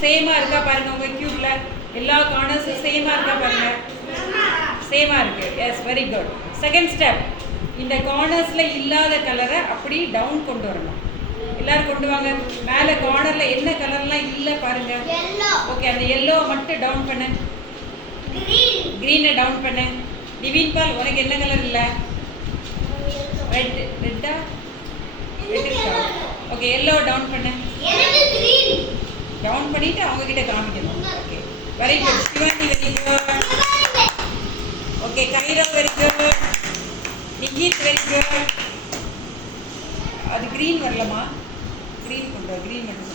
சேமா இருக்கா பாருங்க உங்க கியூப்ல எல்லா கார்னர்ஸும் சேமா இருக்கா பாருங்க சேமா இருக்கு yes very good second step இந்த கார்னர்ஸ்ல இல்லாத கலரை அப்படி டவுன் கொண்டு வரணும் எல்லாரும் கொண்டு வாங்க மேலே கார்னர்ல என்ன கலர்லாம் இல்லை பாருங்க ஓகே அந்த எல்லோ மட்டும் டவுன் பண்ணு கிரீனை டவுன் பண்ணு நிவின் பால் உனக்கு என்ன கலர் இல்லை ரெட்டா ஓகே எல்லோ டவுன் பண்ணு டவுன் பண்ணிட்டு அவங்க கிட்ட காமிக்கணும் okay very good Shivani very good okay கைரோ very good Nikhit very good அது கிரீன் வரலமா கிரீன் கொண்டு வா கிரீன் மட்டும்